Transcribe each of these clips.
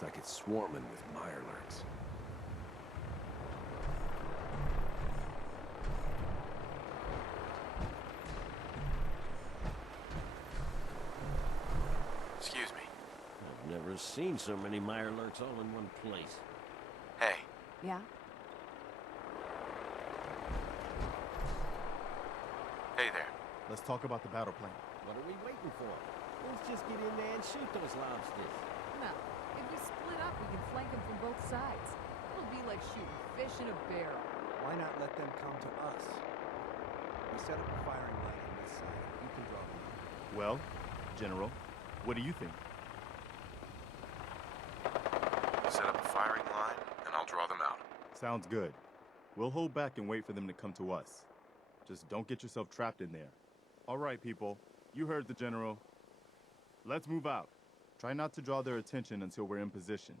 Looks like it's swarming with mirelurks. Excuse me. I've never seen so many mirelurks all in one place. Hey. Yeah? Hey there. Let's talk about the battle plan. What are we waiting for? Let's just get in there and shoot those lobsters. No. If we split up, we can flank them from both sides. It'll be like shooting fish in a barrel. Why not let them come to us? We set up a firing line on this side. You can draw them out. Well, General, what do you think? Set up a firing line, and I'll draw them out. Sounds good. We'll hold back and wait for them to come to us. Just don't get yourself trapped in there. All right, people. You heard the General. Let's move out. Try not to draw their attention until we're in position.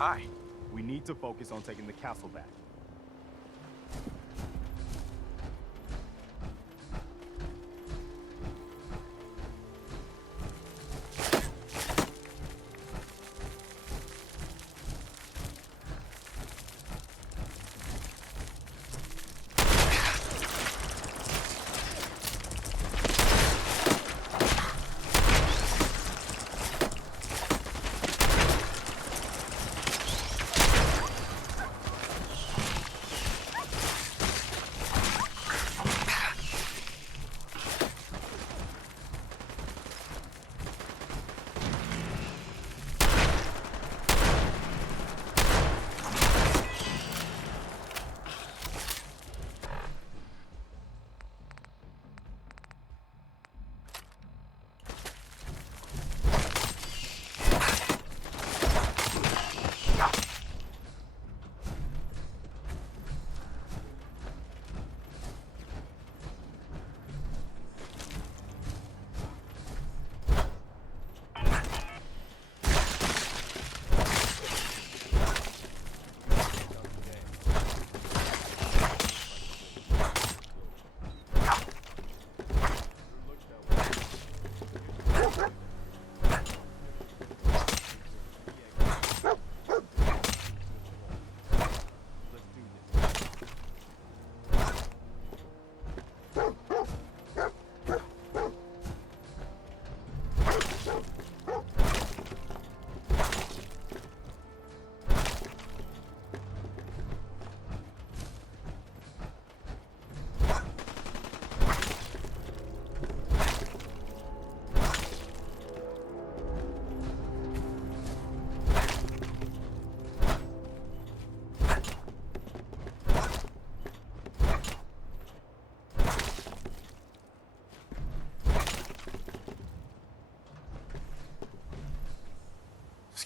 Aye. We need to focus on taking the castle back.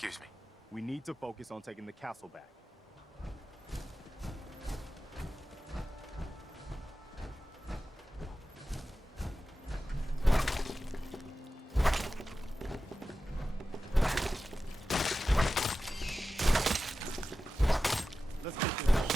Excuse me. We need to focus on taking the castle back. Let's get this over.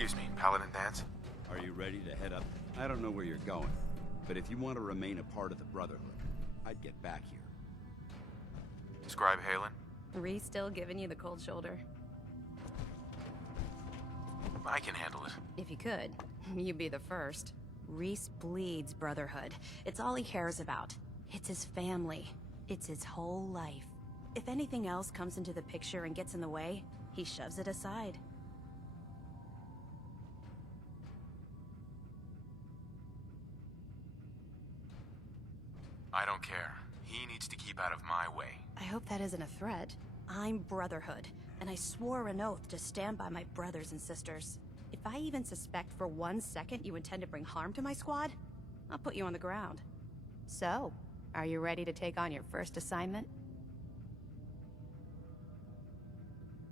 Excuse me, Paladin Dance? Are you ready to head up? I don't know where you're going, but if you want to remain a part of the Brotherhood, I'd get back here. Scribe Halen? Reese still giving you the cold shoulder? I can handle it. If you could, you'd be the first. Reese bleeds Brotherhood. It's all he cares about. It's his family. It's his whole life. If anything else comes into the picture and gets in the way, he shoves it aside. I don't care. He needs to keep out of my way. I hope that isn't a threat. I'm Brotherhood, and I swore an oath to stand by my brothers and sisters. If I even suspect for 1 second you intend to bring harm to my squad, I'll put you on the ground. So, are you ready to take on your first assignment?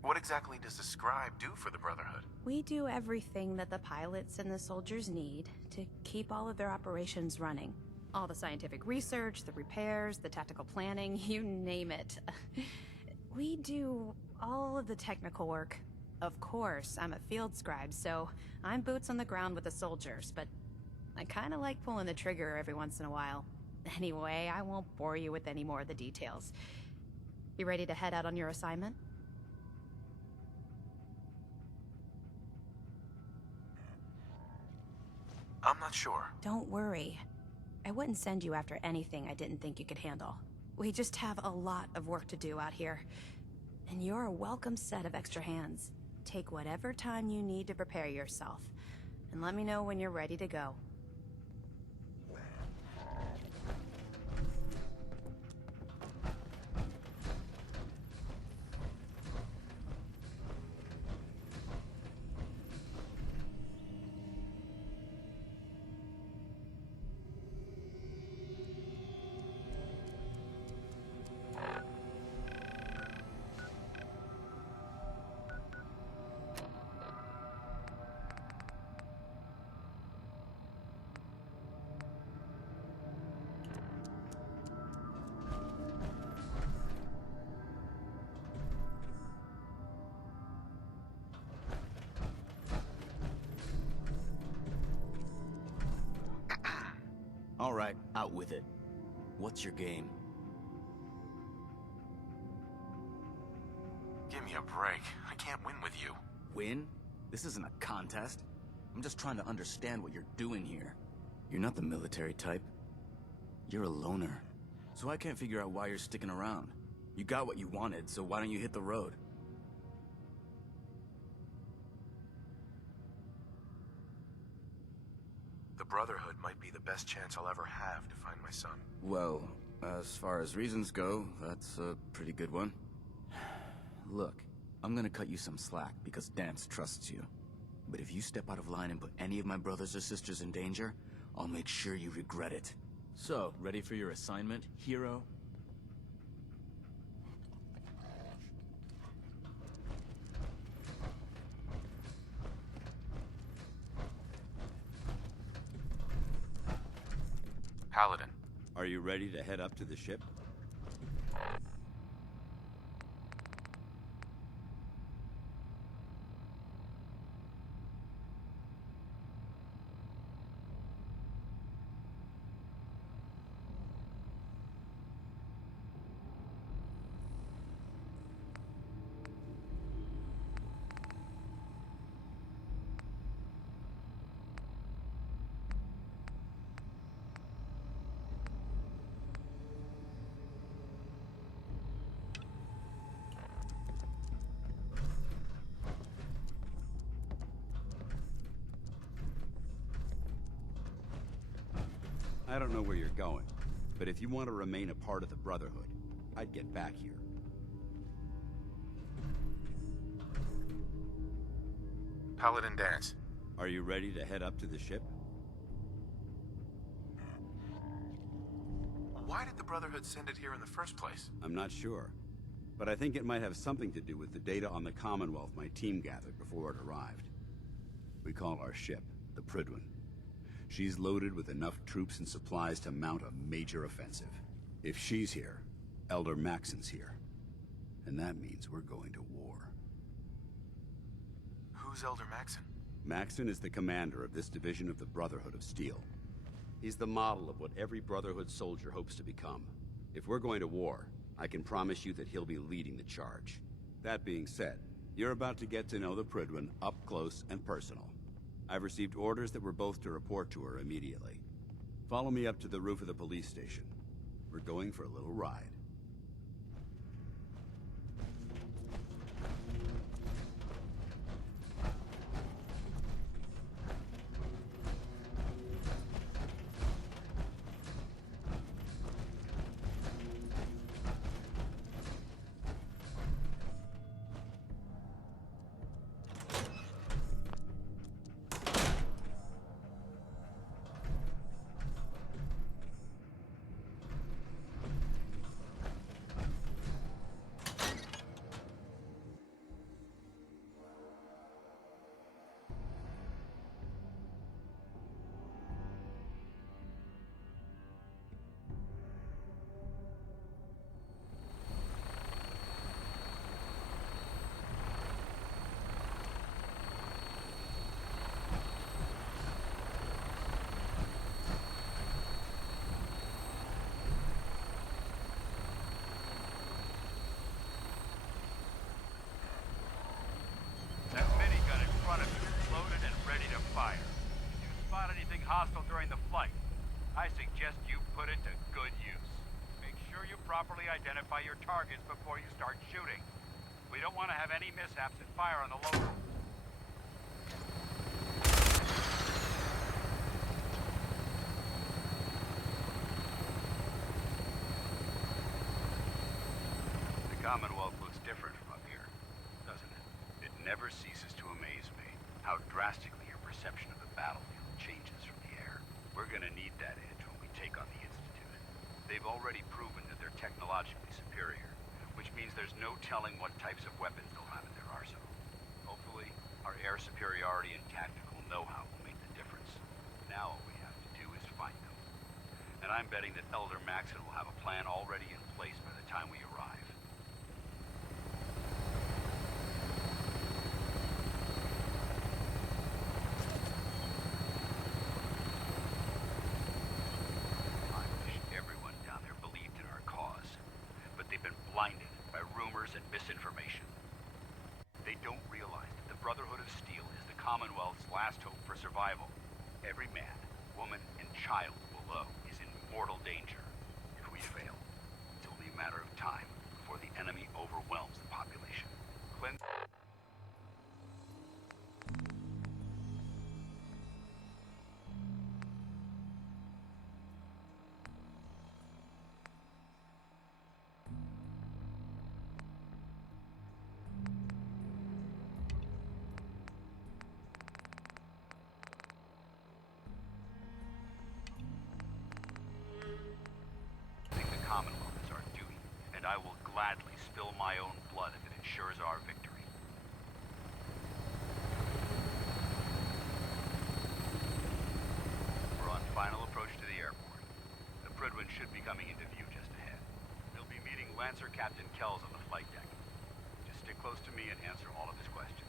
What exactly does the Scribe do for the Brotherhood? We do everything that the pilots and the soldiers need to keep all of their operations running. All the scientific research, the repairs, the tactical planning, you name it. We do all of the technical work. Of course, I'm a field scribe, so I'm boots on the ground with the soldiers, but I kinda like pulling the trigger every once in a while. Anyway, I won't bore you with any more of the details. You ready to head out on your assignment? I'm not sure. Don't worry. I wouldn't send you after anything I didn't think you could handle. We just have a lot of work to do out here. And you're a welcome set of extra hands. Take whatever time you need to prepare yourself. And let me know when you're ready to go. All right, out with it. What's your game? Give me a break. I can't win with you. Win? This isn't a contest. I'm just trying to understand what you're doing here. You're not the military type. You're a loner. So I can't figure out why you're sticking around. You got what you wanted, so why don't you hit the road? The Brotherhood might be the best chance I'll ever have to find my son. Well, as far as reasons go, that's a pretty good one. Look, I'm gonna cut you some slack because Dance trusts you. But if you step out of line and put any of my brothers or sisters in danger, I'll make sure you regret it. So, ready for your assignment, hero? Paladin. Are you ready to head up to the ship? I don't know where you're going, but if you want to remain a part of the Brotherhood, I'd get back here. Paladin Dance. Are you ready to head up to the ship? Why did the Brotherhood send it here in the first place? I'm not sure, but I think it might have something to do with the data on the Commonwealth my team gathered before it arrived. We call our ship the Prydwen. She's loaded with enough troops and supplies to mount a major offensive. If she's here, Elder Maxon's here. And that means we're going to war. Who's Elder Maxon? Maxson is the commander of this division of the Brotherhood of Steel. He's the model of what every Brotherhood soldier hopes to become. If we're going to war, I can promise you that he'll be leading the charge. That being said, you're about to get to know the Prydwen up close and personal. I've received orders that we're both to report to her immediately. Follow me up to the roof of the police station. We're going for a little ride. That minigun in front of you is loaded and ready to fire. If you spot anything hostile during the flight, I suggest you put it to good use. Make sure you properly identify your targets before you start shooting. We don't want to have any mishaps and fire on the loader. The Commonwealth looks different from up here, doesn't it? It never ceases to amaze me how drastically your perception of the battlefield changes from the air. We're gonna need that edge when we take on the Institute. They've already proven that they're technologically superior, which means there's no telling what types of weapons they'll have in their arsenal. Hopefully, our air superiority and tactical know-how will make the difference. Now all we have to do is find them. And I'm betting that Elder Maxson will have a plan already in place by the time we arrive. I wish everyone down there believed in our cause, but they've been blinded by rumors and misinformation. They don't realize that the Brotherhood of Steel is the Commonwealth's last hope for survival. Every man, woman, and child below is in mortal danger. If we fail, it's only a matter of time before the enemy overwhelms the population. Cleanse... The Commonwealth is our duty, and I will gladly spill my own blood if it ensures our victory. We're on final approach to the airport. The Prydwen should be coming into view just ahead. They'll be meeting Lancer Captain Kells on the flight deck. Just stick close to me and answer all of his questions.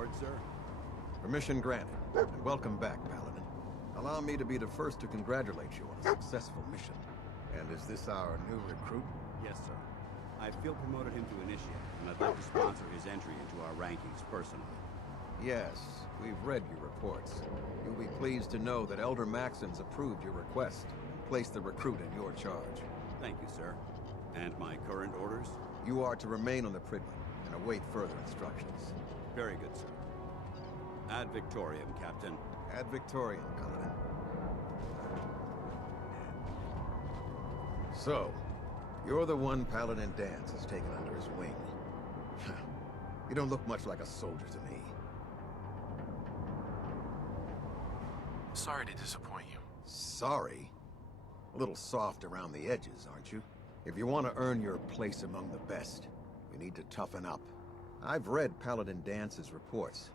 aboard, sir? Permission granted, and welcome back, Paladin. Allow me to be the first to congratulate you on a successful mission. And is this our new recruit? Yes, sir. I feel promoted him to initiate, and I'd like to sponsor his entry into our rankings personally. Yes, we've read your reports. You'll be pleased to know that Elder Maxon's approved your request and placed the recruit in your charge. Thank you, sir. And my current orders? You are to remain on the Pridman and await further instructions. Very good, sir. Ad Victoriam, Captain. Ad Victoriam, Paladin. So, you're the one Paladin Danse has taken under his wing. You don't look much like a soldier to me. Sorry to disappoint you. Sorry? A little soft around the edges, aren't you? If you want to earn your place among the best, you need to toughen up. I've read Paladin Dance's reports.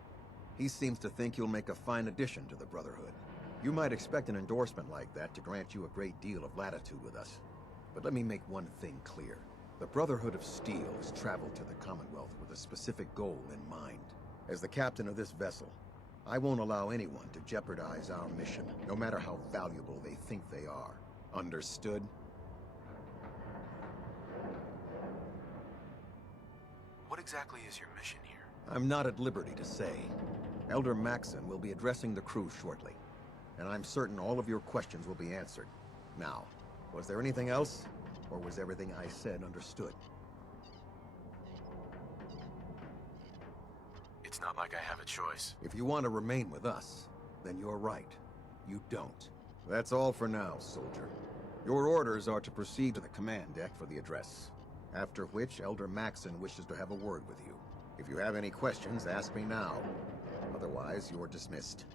He seems to think you'll make a fine addition to the Brotherhood. You might expect an endorsement like that to grant you a great deal of latitude with us. But let me make one thing clear. The Brotherhood of Steel has traveled to the Commonwealth with a specific goal in mind. As the captain of this vessel, I won't allow anyone to jeopardize our mission, no matter how valuable they think they are. Understood? What exactly is your mission here? I'm not at liberty to say. Elder Maxon will be addressing the crew shortly, and I'm certain all of your questions will be answered. Now, was there anything else, or was everything I said understood? It's not like I have a choice. If you want to remain with us, then you're right. You don't. That's all for now, soldier. Your orders are to proceed to the command deck for the address, after which Elder Maxon wishes to have a word with you. If you have any questions, ask me now. Otherwise, you're dismissed.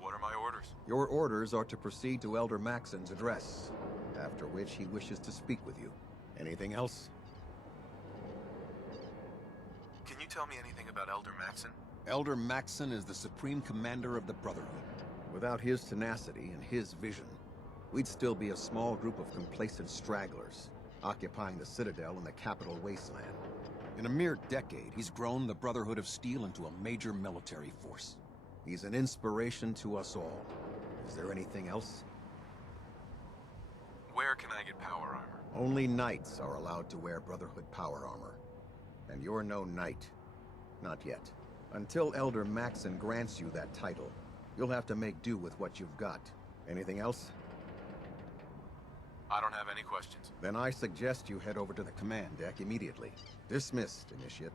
What are my orders? Your orders are to proceed to Elder Maxon's address, after which he wishes to speak with you. Anything else? Can you tell me anything about Elder Maxon? Elder Maxon is the supreme commander of the Brotherhood. Without his tenacity and his vision, we'd still be a small group of complacent stragglers, occupying the Citadel and the capital wasteland. In a mere decade, he's grown the Brotherhood of Steel into a major military force. He's an inspiration to us all. Is there anything else? Where can I get power armor? Only knights are allowed to wear Brotherhood power armor. And you're no knight. Not yet. Until Elder Maxon grants you that title, you'll have to make do with what you've got. Anything else? I don't have any questions. Then I suggest you head over to the command deck immediately. Dismissed, Initiate.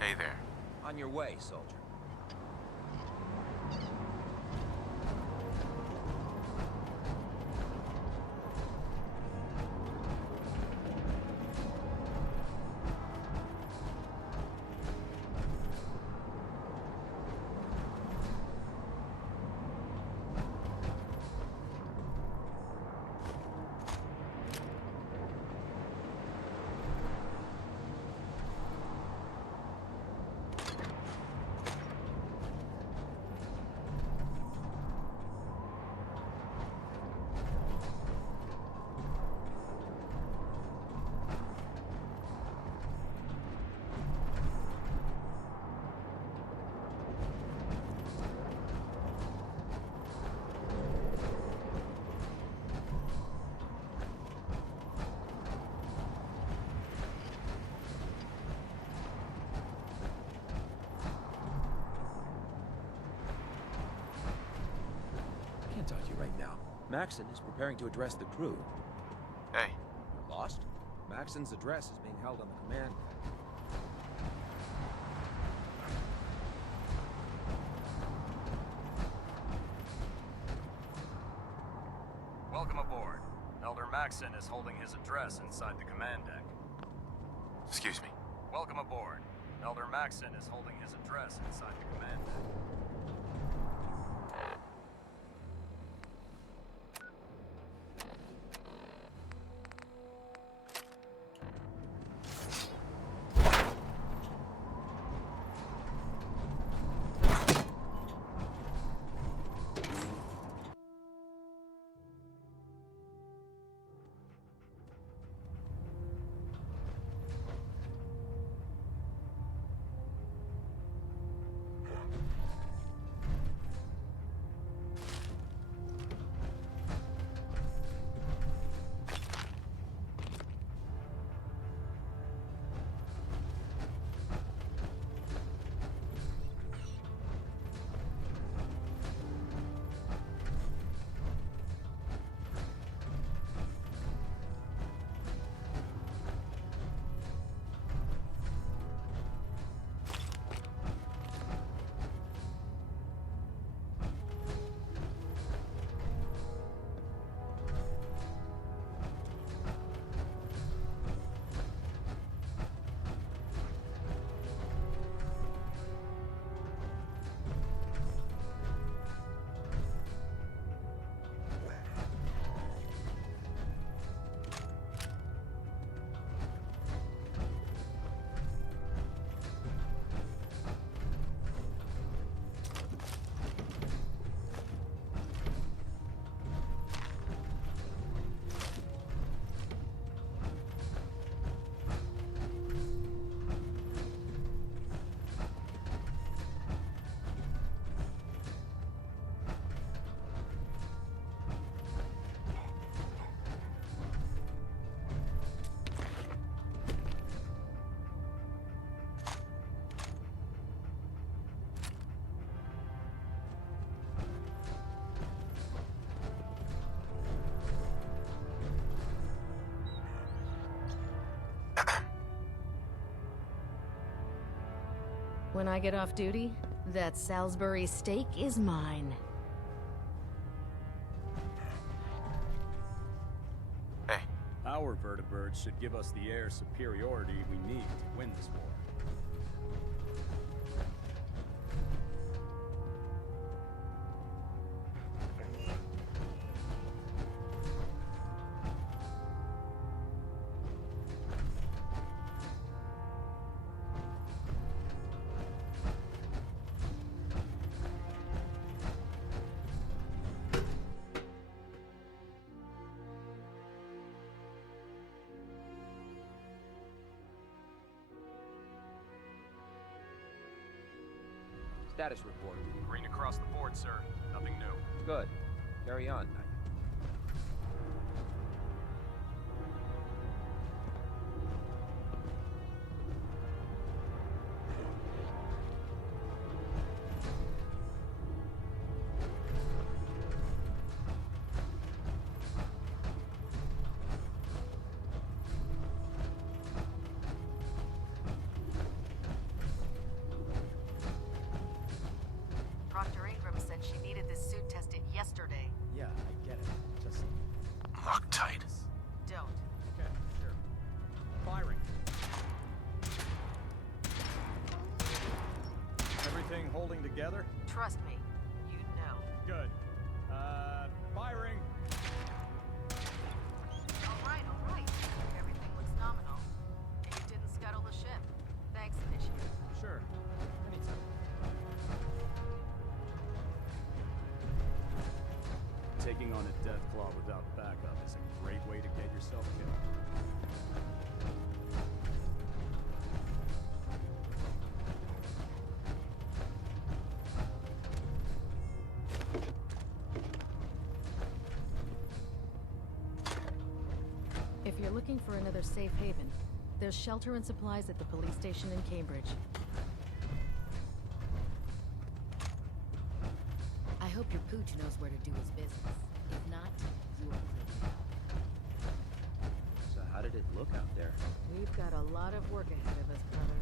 Hey there. On your way, soldier. Can't talk to you right now. Maxon is preparing to address the crew. Hey. You're lost? Maxon's address is being held on the command deck. Welcome aboard. Elder Maxon is holding his address inside the command deck. Excuse me. Welcome aboard. Elder Maxon is holding his address inside the command deck. When I get off duty, that Salisbury steak is mine. Hey. Our vertibirds should give us the air superiority we need to win this war. Status report. Green across the board, sir. Nothing new. Good. Carry on. She needed this suit tested yesterday. Yeah, I get it. Just... Loctite. Don't. Okay, sure. Firing. Everything holding together? Trust me, you know. Good. Firing. All right. Everything looks nominal. And you didn't scuttle the ship. Thanks, Initiative. Sure. Anytime. Taking on a Deathclaw without backup is a great way to get yourself killed. If you're looking for another safe haven, there's shelter and supplies at the police station in Cambridge. I hope your pooch knows where to do his business. If not, you are clear. So how did it look out there? We've got a lot of work ahead of us, brother.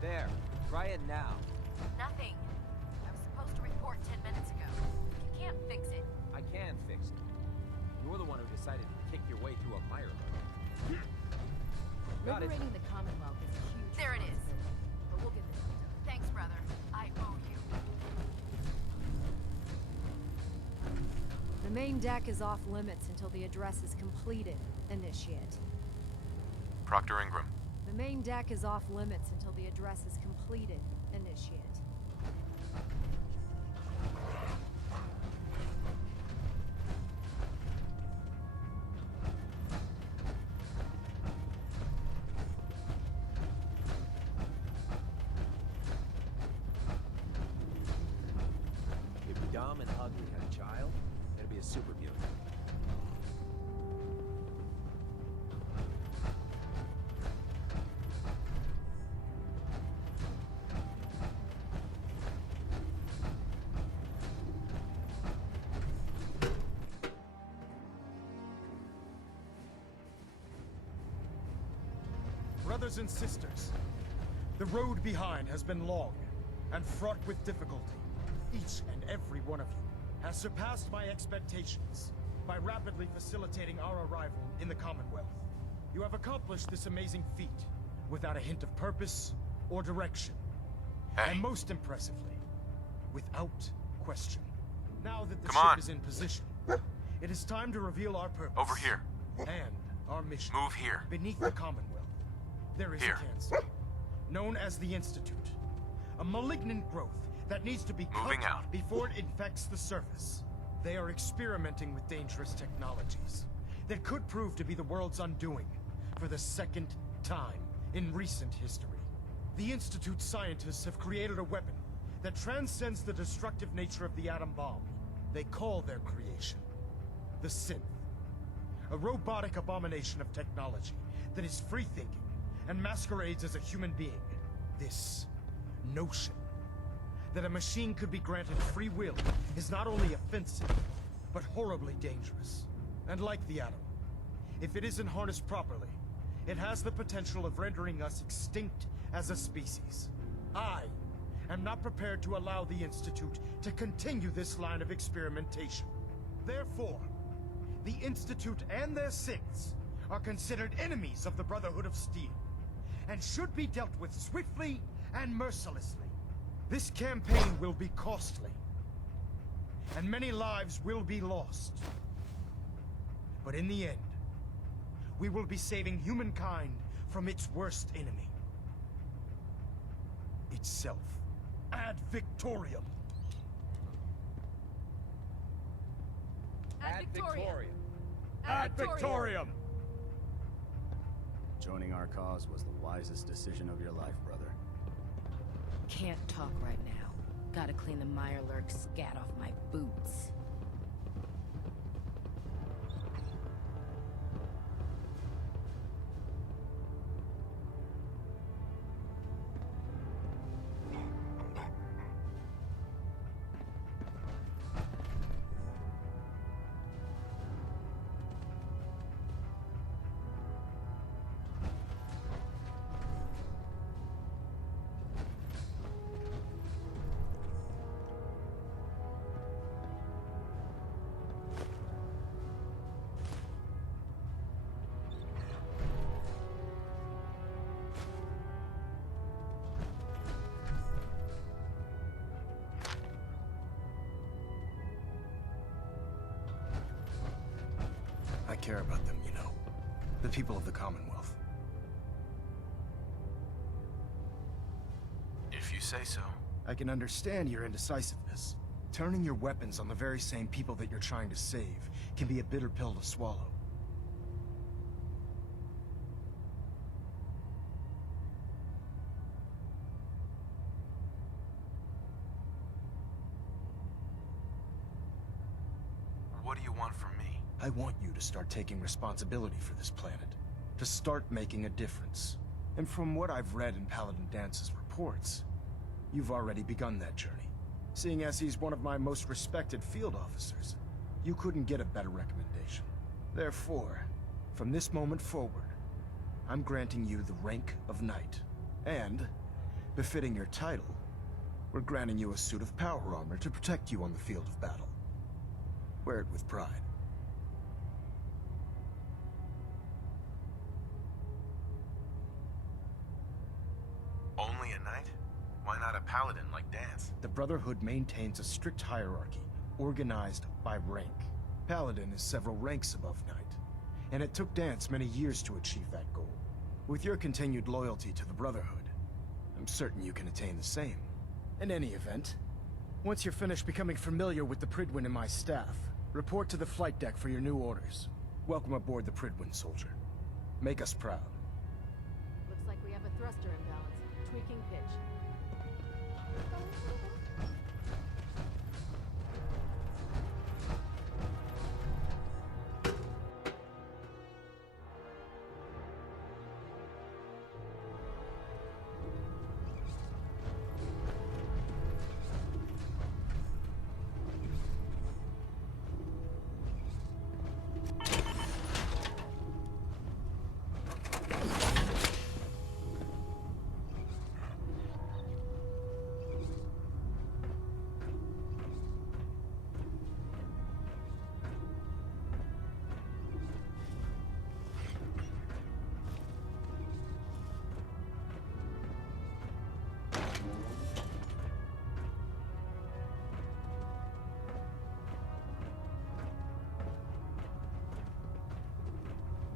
There. Try it now. Nothing. I was supposed to report 10 minutes ago. You can't fix it. I can fix it. You're the one who decided to kick your way through a mirelurk. Got it. Liberating the Commonwealth is a huge... There it is. But we'll get this done. Thanks, brother. I owe you. The main deck is off limits until the address is completed. Initiate. Proctor Ingram. The main deck is off limits until the address is completed. Initiate. If Dom and Ugly had a child, it'd be a super mutant. Brothers and sisters, the road behind has been long and fraught with difficulty. Each and every one of you has surpassed my expectations by rapidly facilitating our arrival in the Commonwealth. You have accomplished this amazing feat without a hint of purpose or direction. Hey. And most impressively, without question. Now that the Come on. ship is in position, it is time to reveal our purpose. Over here. And our mission. Move here. Beneath the Commonwealth, there is Here. a cancer, known as the Institute. A malignant growth that needs to be Moving cut out. before it infects the surface. They are experimenting with dangerous technologies that could prove to be the world's undoing for the second time in recent history. The Institute scientists have created a weapon that transcends the destructive nature of the atom bomb. They call their creation the Synth. A robotic abomination of technology that is free-thinking and masquerades as a human being. This notion that a machine could be granted free will is not only offensive, but horribly dangerous. And like the atom, if it isn't harnessed properly, it has the potential of rendering us extinct as a species. I am not prepared to allow the Institute to continue this line of experimentation. Therefore, the Institute and their synths are considered enemies of the Brotherhood of Steel, and should be dealt with swiftly and mercilessly. This campaign will be costly, and many lives will be lost. But in the end, we will be saving humankind from its worst enemy. Itself. Ad Victoriam. Ad Victoriam. Ad Victoriam! Joining our cause was the wisest decision of your life, brother. Can't talk right now. Gotta clean the mirelurk scat off my boots. I care about them, you know. The people of the Commonwealth. If you say so. I can understand your indecisiveness. Turning your weapons on the very same people that you're trying to save can be a bitter pill to swallow. What do you want from me? I want you to start taking responsibility for this planet. To start making a difference. And from what I've read in Paladin Dance's reports, you've already begun that journey. Seeing as he's one of my most respected field officers, you couldn't get a better recommendation. Therefore, from this moment forward, I'm granting you the rank of Knight. And, befitting your title, we're granting you a suit of power armor to protect you on the field of battle. Wear it with pride. Only a knight? Why not a paladin like Dance? The Brotherhood maintains a strict hierarchy, organized by rank. Paladin is several ranks above Knight, and it took Dance many years to achieve that goal. With your continued loyalty to the Brotherhood, I'm certain you can attain the same. In any event, once you're finished becoming familiar with the Prydwen and my staff, report to the flight deck for your new orders. Welcome aboard the Prydwen, soldier. Make us proud. Looks like we have a thruster imbalance. Tweaking pitch.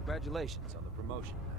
Congratulations on the promotion, Knight.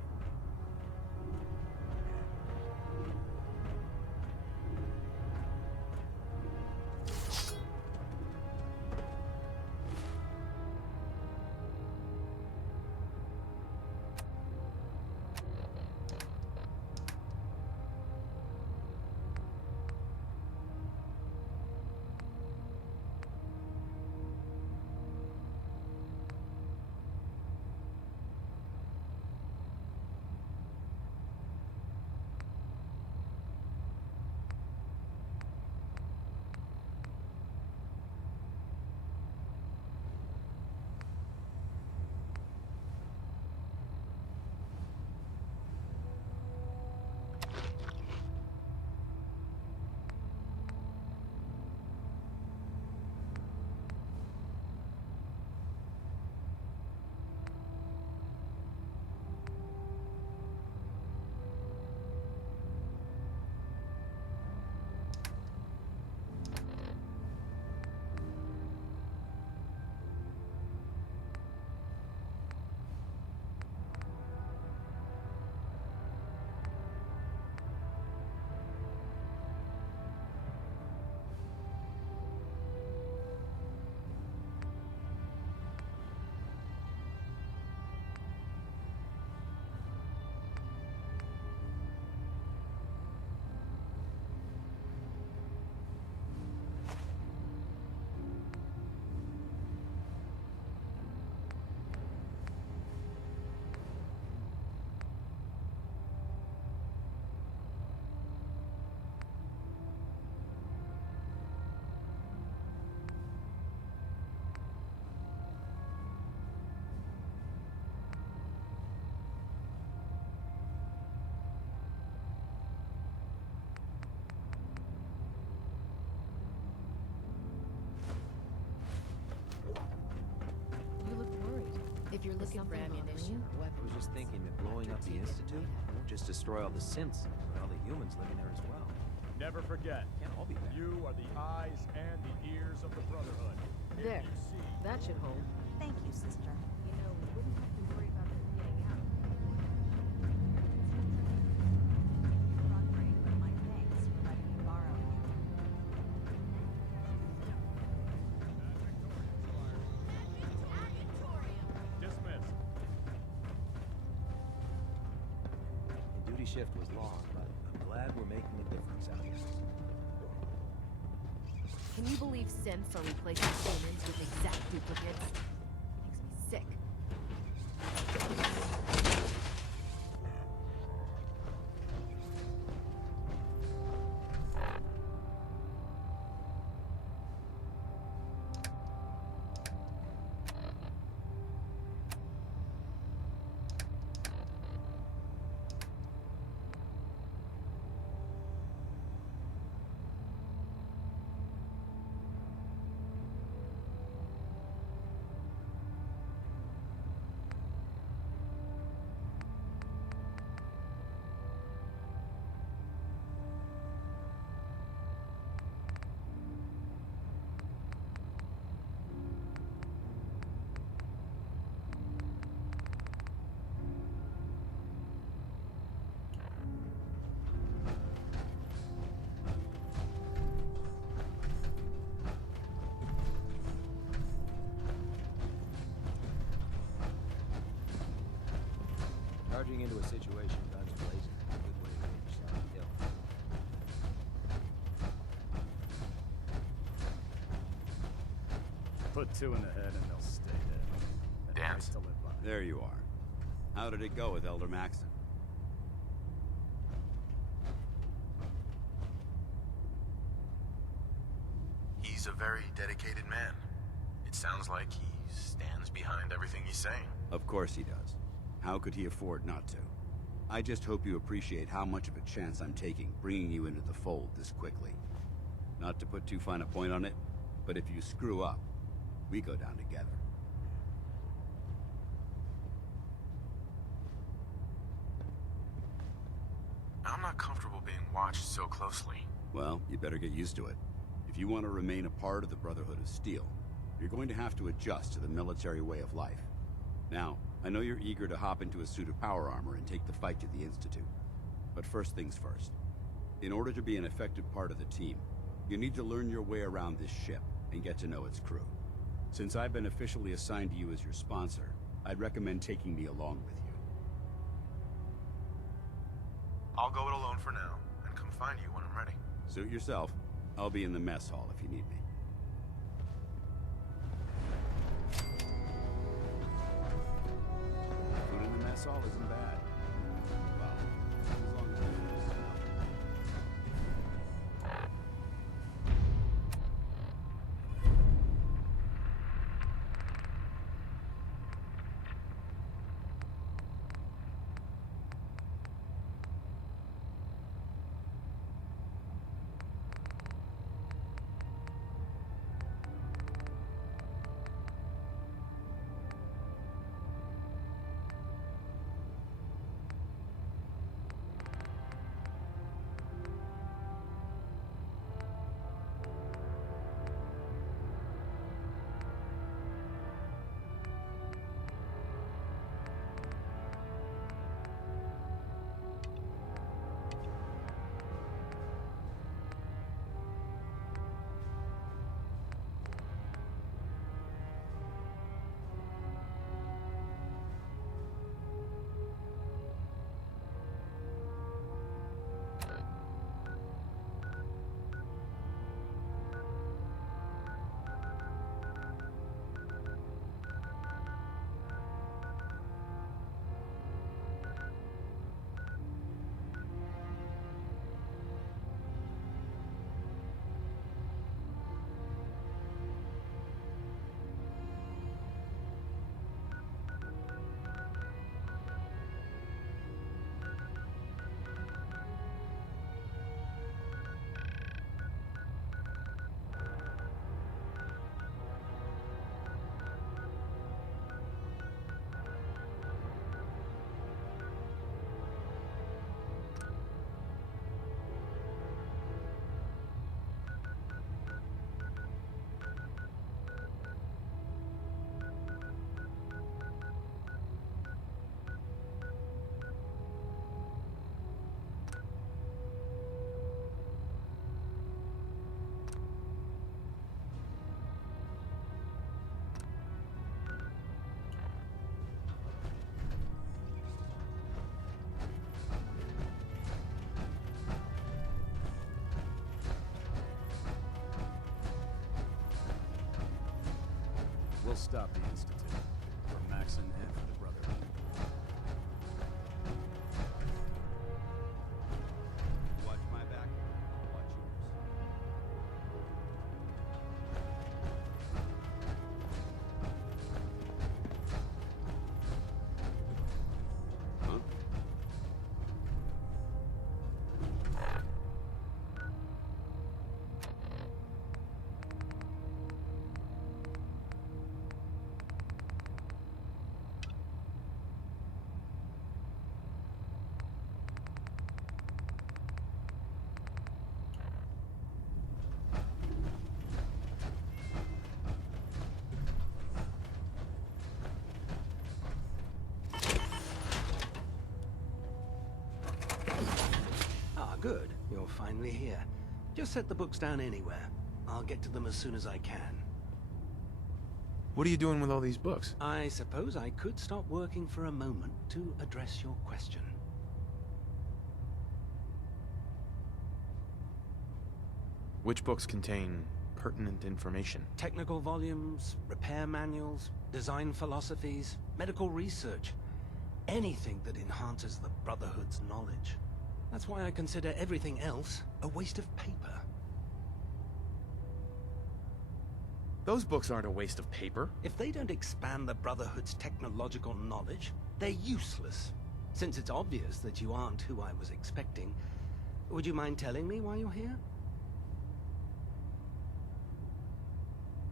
looking for ammunition or I weapons. was just thinking that blowing up the Institute won't just destroy all the synths, but all the humans living there as well. Never forget, Can't all be bad. you are the eyes and the ears of the Brotherhood. If There. you see That should hold. Thank you, sister. You know, we wouldn't have to worry about them getting out. Front but my thanks for letting me borrow you. dismissed. The duty shift was long, but I'm glad we're making a difference out here. Can you believe synths are replacing humans with exact duplicates? Makes me sick. Charging into a situation, guns blazing, is a good way to get yourself killed. Put two in the head and they'll stay dead. Dance. Nice to live by. There you are. How did it go with Elder Maxon? He's a very dedicated man. It sounds like he stands behind everything he's saying. Of course he does. How could he afford not to? I just hope you appreciate how much of a chance I'm taking bringing you into the fold this quickly. Not to put too fine a point on it, but if you screw up, we go down together. I'm not comfortable being watched so closely. Well, you better get used to it. If you want to remain a part of the Brotherhood of Steel, you're going to have to adjust to the military way of life. Now, I know you're eager to hop into a suit of power armor and take the fight to the Institute. But first things first. In order to be an effective part of the team, you need to learn your way around this ship and get to know its crew. Since I've been officially assigned to you as your sponsor, I'd recommend taking me along with you. I'll go it alone for now, and come find you when I'm ready. Suit yourself. I'll be in the mess hall if you need me. Food in the mess hall isn't bad. Well, as long as it is. stop the Institute. For Maxon and for the Brotherhood. Watch my back, I'll watch yours. Huh? Good. You're finally here. Just set the books down anywhere. I'll get to them as soon as I can. What are you doing with all these books? I suppose I could stop working for a moment to address your question. Which books contain pertinent information? Technical volumes, repair manuals, design philosophies, medical research. Anything that enhances the Brotherhood's knowledge. That's why I consider everything else a waste of paper. Those books aren't a waste of paper. If they don't expand the Brotherhood's technological knowledge, they're useless. Since it's obvious that you aren't who I was expecting, would you mind telling me why you're here?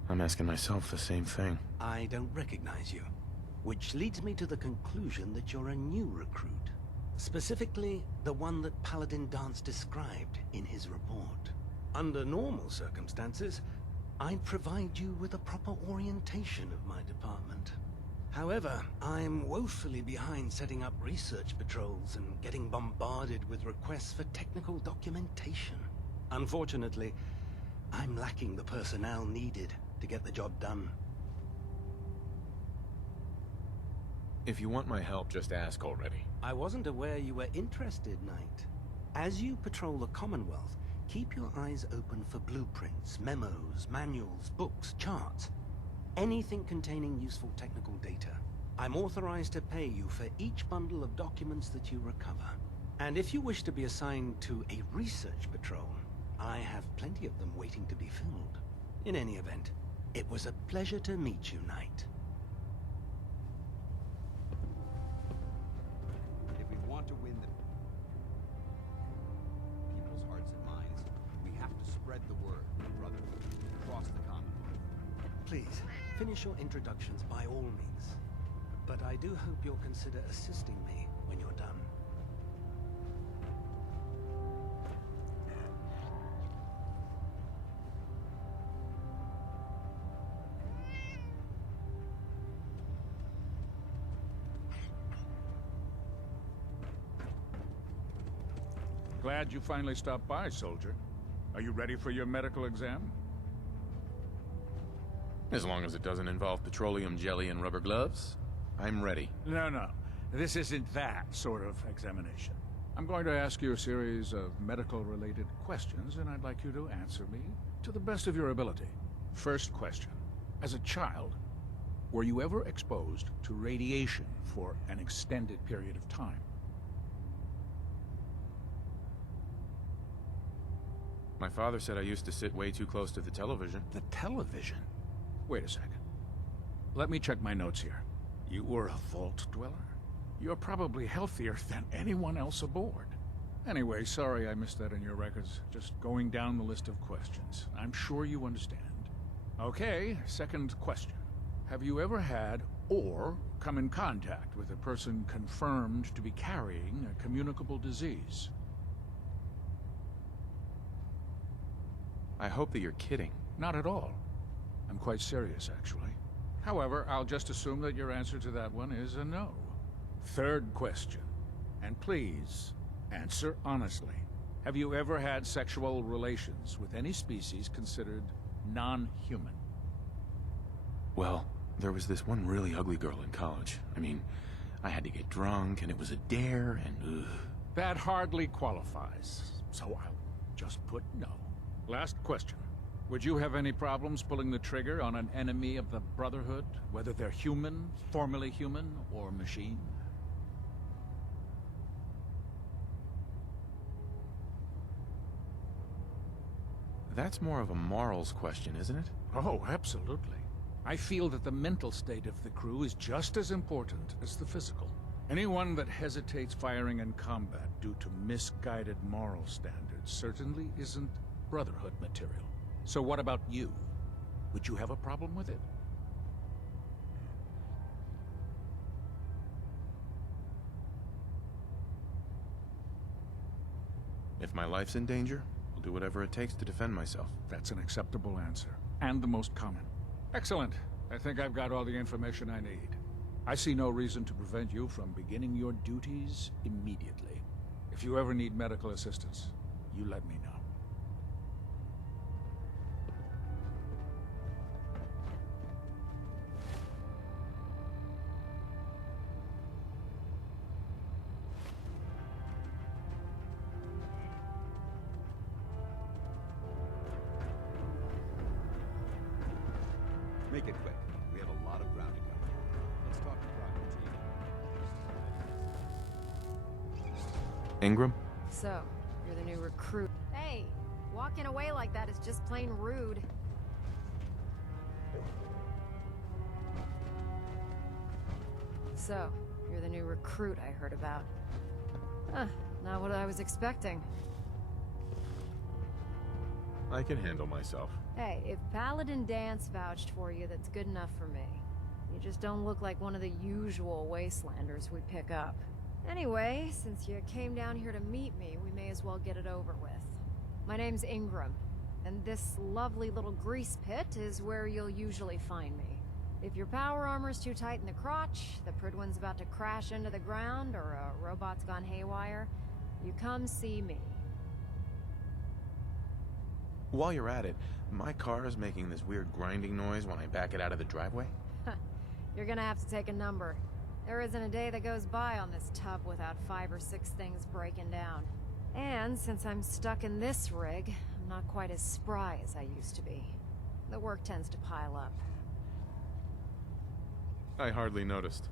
I'm asking myself the same thing. I don't recognize you. Which leads me to the conclusion that you're a new recruit. Specifically, the one that Paladin Danse described in his report. Under normal circumstances, I'd provide you with a proper orientation of my department. However, I'm woefully behind setting up research patrols and getting bombarded with requests for technical documentation. Unfortunately, I'm lacking the personnel needed to get the job done. If you want my help, just ask already. I wasn't aware you were interested, Knight. As you patrol the Commonwealth, keep your eyes open for blueprints, memos, manuals, books, charts. Anything containing useful technical data. I'm authorized to pay you for each bundle of documents that you recover. And if you wish to be assigned to a research patrol, I have plenty of them waiting to be filled. In any event, it was a pleasure to meet you, Knight. If we want to win the people's hearts and minds, we have to spread the word, Brotherhood, across the Commonwealth. Please, finish your introductions by all means. But I do hope you'll consider assisting me when you're done. Glad you finally stopped by, soldier. Are you ready for your medical exam? As long as it doesn't involve petroleum jelly and rubber gloves, I'm ready. No. This isn't that sort of examination. I'm going to ask you a series of medical-related questions, and I'd like you to answer me to the best of your ability. First question. As a child, were you ever exposed to radiation for an extended period of time? My father said I used to sit way too close to the television. The television? Wait a second. Let me check my notes here. You were a vault dweller? You're probably healthier than anyone else aboard. Anyway, sorry I missed that in your records. Just going down the list of questions. I'm sure you understand. Okay, second question. Have you ever had or come in contact with a person confirmed to be carrying a communicable disease? I hope that you're kidding. Not at all. I'm quite serious, actually. However, I'll just assume that your answer to that one is a no. Third question. And please, answer honestly. Have you ever had sexual relations with any species considered non-human? Well, there was this one really ugly girl in college. I mean, I had to get drunk, and it was a dare, and ugh. That hardly qualifies, so I'll just put no. Last question. Would you have any problems pulling the trigger on an enemy of the Brotherhood, whether they're human, formerly human, or machine? That's more of a morals question, isn't it? Oh, absolutely. I feel that the mental state of the crew is just as important as the physical. Anyone that hesitates firing in combat due to misguided moral standards certainly isn't Brotherhood material. So what about you? Would you have a problem with it? If my life's in danger, I'll do whatever it takes to defend myself. That's an acceptable answer, and the most common. Excellent. I think I've got all the information I need. I see no reason to prevent you from beginning your duties immediately. If you ever need medical assistance, you let me know. Make it quick. We have a lot of ground to cover. Let's talk to Proctor Teagan. Ingram? So, you're the new recruit. Hey, walking away like that is just plain rude. So, you're the new recruit I heard about. Huh, not what I was expecting. I can handle myself. Hey, if Paladin Dance vouched for you, that's good enough for me. You just don't look like one of the usual wastelanders we pick up. Anyway, since you came down here to meet me, we may as well get it over with. My name's Ingram, and this lovely little grease pit is where you'll usually find me. If your power armor's too tight in the crotch, the Pridwan's about to crash into the ground, or a robot's gone haywire, you come see me. While you're at it, my car is making this weird grinding noise when I back it out of the driveway. You're gonna have to take a number. There isn't a day that goes by on this tub without 5 or 6 things breaking down. And since I'm stuck in this rig, I'm not quite as spry as I used to be. The work tends to pile up. I hardly noticed.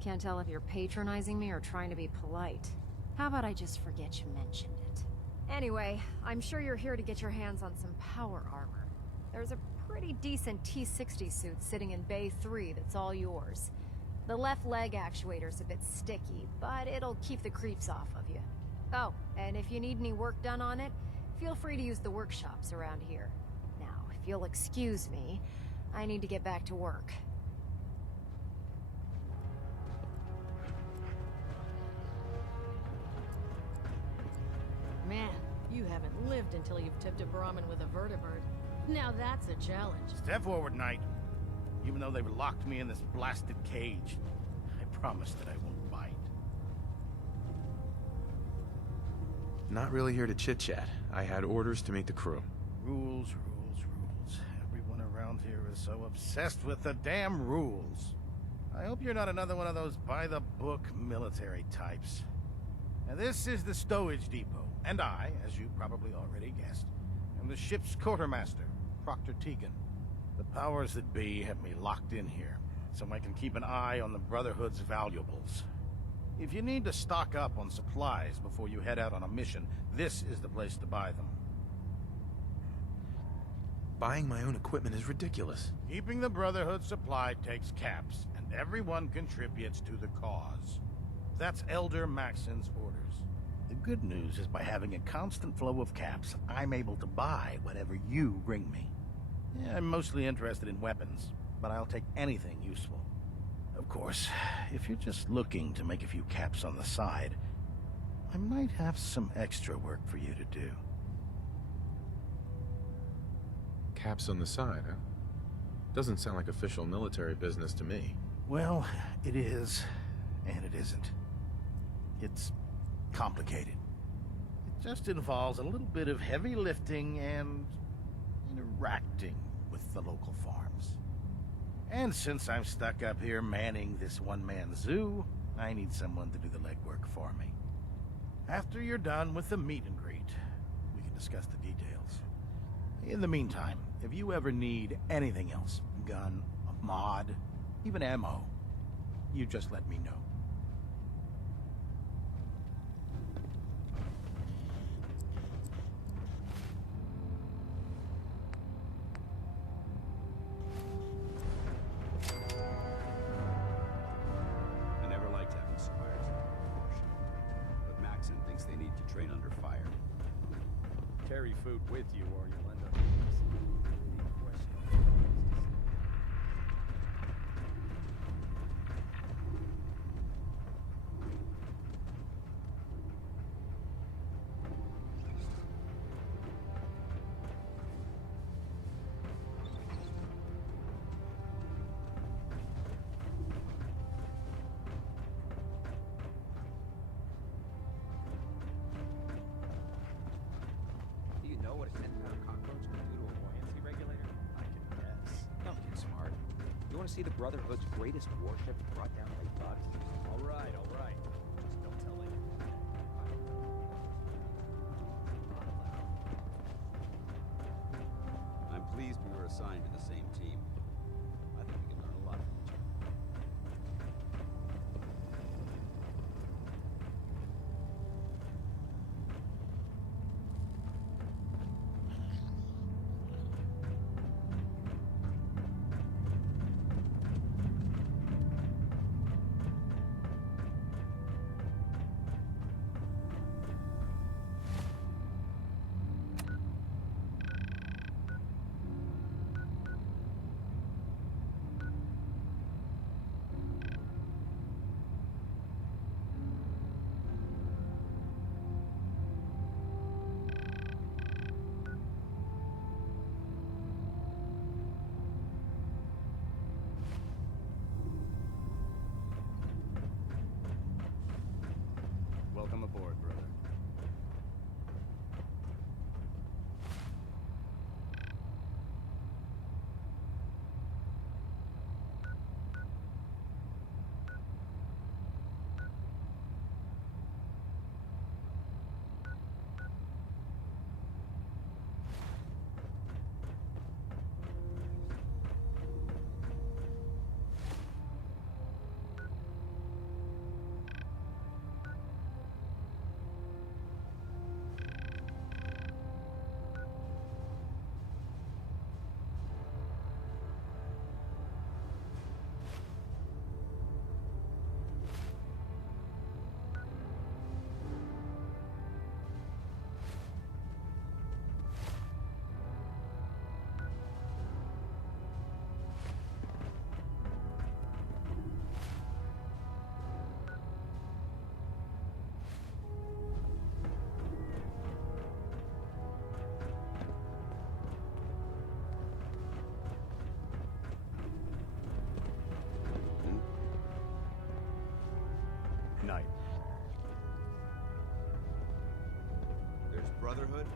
Can't tell if you're patronizing me or trying to be polite. How about I just forget you mentioned it? Anyway, I'm sure you're here to get your hands on some power armor. There's a pretty decent T-60 suit sitting in Bay 3 that's all yours. The left leg actuator's a bit sticky, but it'll keep the creeps off of you. Oh, and if you need any work done on it, feel free to use the workshops around here. Now, if you'll excuse me, I need to get back to work. Man, you haven't lived until you've tipped a Brahmin with a vertibird. Now that's a challenge. Step forward, Knight. Even though they've locked me in this blasted cage, I promise that I won't bite. Not really here to chit-chat. I had orders to meet the crew. Rules, rules, rules. Everyone around here is so obsessed with the damn rules. I hope you're not another one of those by-the-book military types. Now this is the Stowage Depot, and I, as you probably already guessed, am the ship's quartermaster, Proctor Teagan. The powers that be have me locked in here, so I can keep an eye on the Brotherhood's valuables. If you need to stock up on supplies before you head out on a mission, this is the place to buy them. Buying my own equipment is ridiculous. Keeping the Brotherhood supplied takes caps, and everyone contributes to the cause. That's Elder Maxon's orders. The good news is by having a constant flow of caps, I'm able to buy whatever you bring me. Yeah, I'm mostly interested in weapons, but I'll take anything useful. Of course, if you're just looking to make a few caps on the side, I might have some extra work for you to do. Caps on the side, huh? Doesn't sound like official military business to me. Well, it is, and it isn't. It's complicated. It just involves a little bit of heavy lifting and interacting with the local farms. And since I'm stuck up here manning this one-man zoo, I need someone to do the legwork for me. After you're done with the meet and greet, we can discuss the details. In the meantime, if you ever need anything else, gun, a mod, even ammo, you just let me know. I never liked having squires in the warship, but Maxon thinks they need to train under fire. Carry food with you or you'll end up... Do you know what a 10-pound cockroach can do to a buoyancy regulator? I can guess. Don't get smart. You want to see the Brotherhood's greatest warship brought down by bugs? All right, all right. Just don't tell anyone. I'm pleased we were assigned to the same team. I think we can learn a lot from each other. Welcome aboard, brother. Night. There's Brotherhood,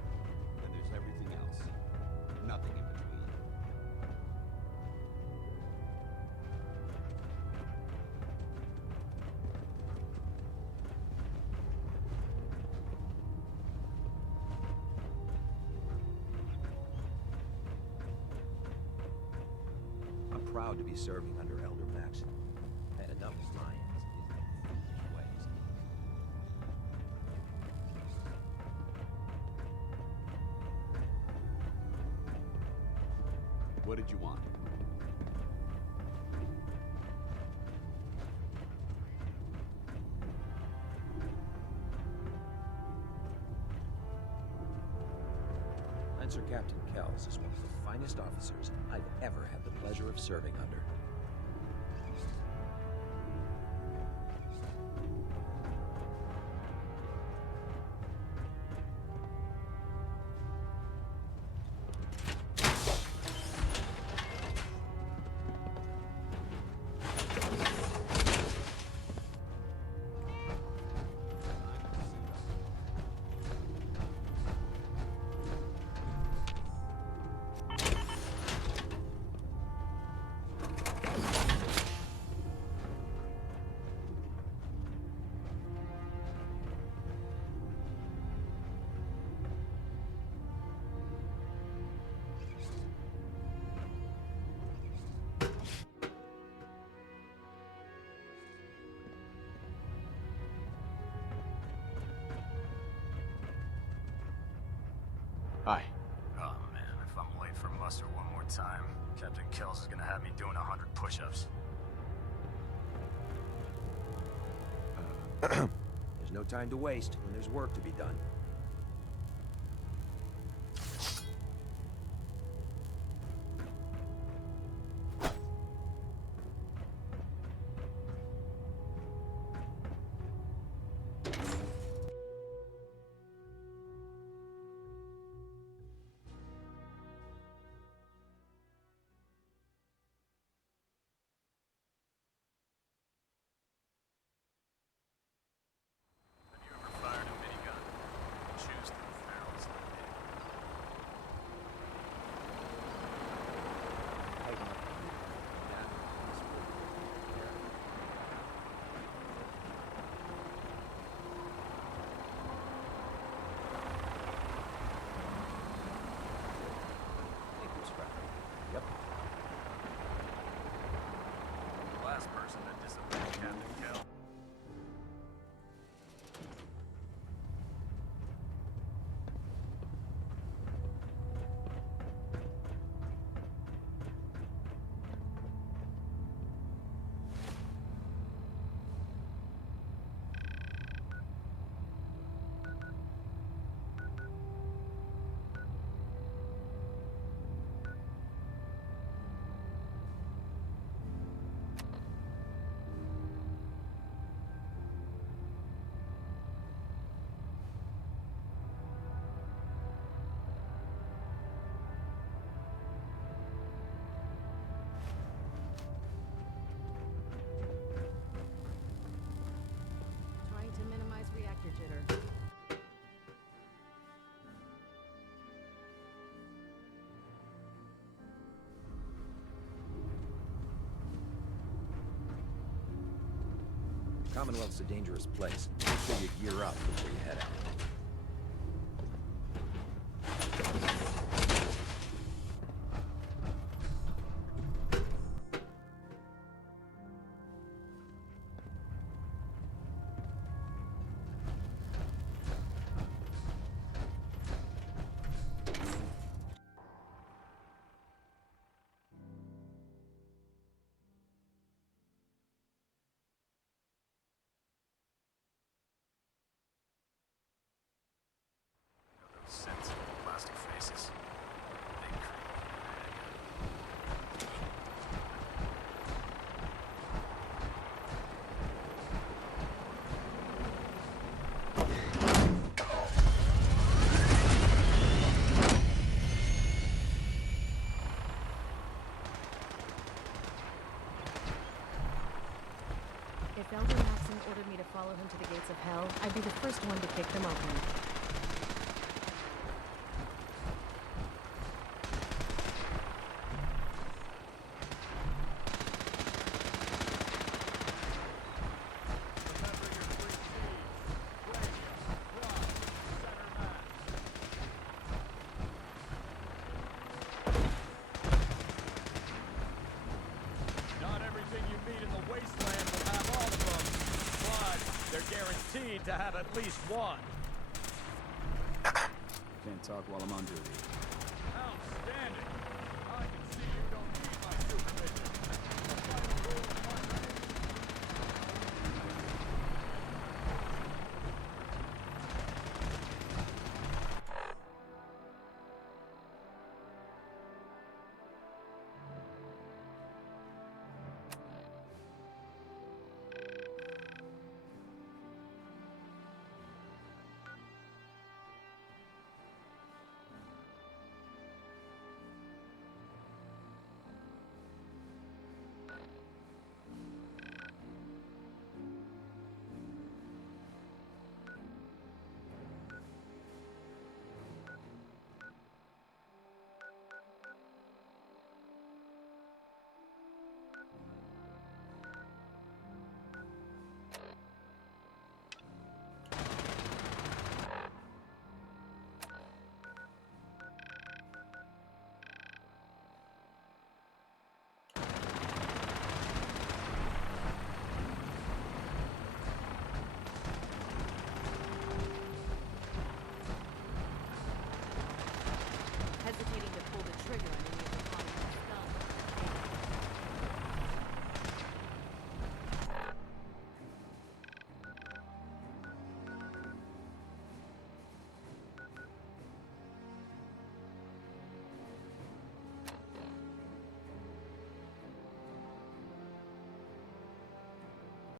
and there's everything else. Nothing in between. I'm proud to be serving under Elder Maxon. And enough science is in foolish ways. What did you want? Lancer Captain Kells is one of the finest officers I've ever had the pleasure of serving under. Hi. Oh man, if I'm late for muster one more time, Captain Kells is gonna have me doing 100 push-ups. There's no time to waste when there's work to be done. Have you ever fired a minigun? Choose the barrels that hit. Thank you, Scribe. Yep. The last person that disobeyed Captain Kells. Trying to minimize reactor jitter. Commonwealth's a dangerous place. Make sure you gear up before you head out. Those sensitive plastic faces. They creep. If Elder Maxon ordered me to follow him to the gates of hell, I'd be the first one to kick them open. Not everything you meet in the wasteland will have all of them, but they're guaranteed to have at least one. Can't talk while I'm on duty. Outstanding.